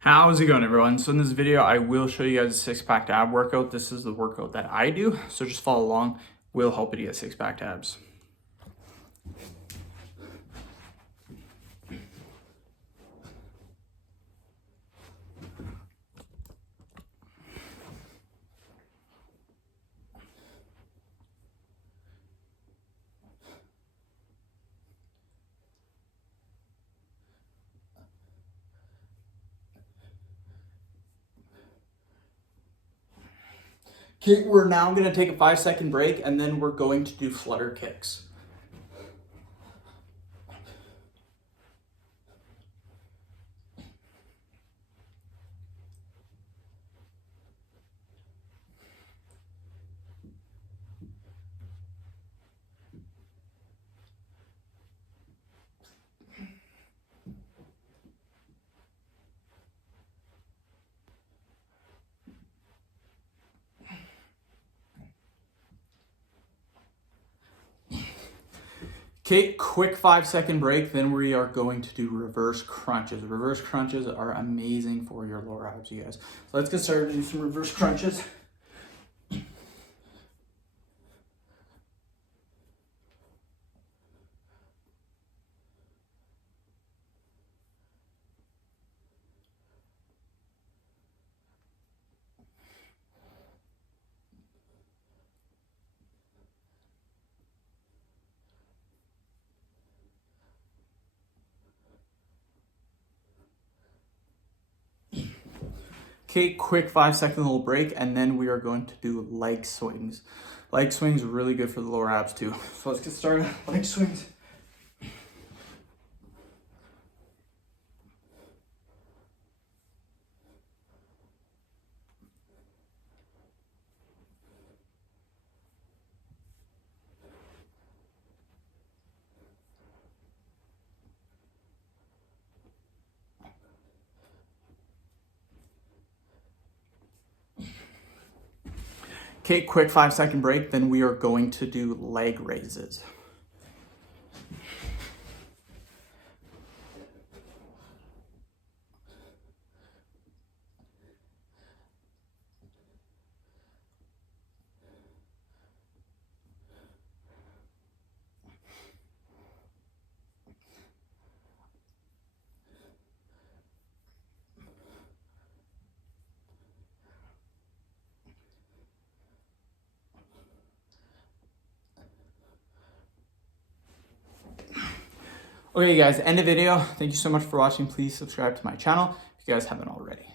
How's it going, everyone? So in this video, I will show you guys a six-pack ab workout. This is the workout that I do, so just follow along. Will help you get six-pack abs. Okay, we're now going to take a 5-second break, and then we're going to do flutter kicks. Okay, quick 5-second break, then we are going to do reverse crunches. Reverse crunches are amazing for your lower abs, you guys. So let's get started to do some reverse crunches. Okay, quick 5-second little break, and then we are going to do leg swings. Leg swings are really good for the lower abs too. So let's get started. Leg swings. Okay, quick 5-second break, then we are going to do leg raises. Okay, guys, end of video. Thank you so much for watching. Please subscribe to my channel if you guys haven't already.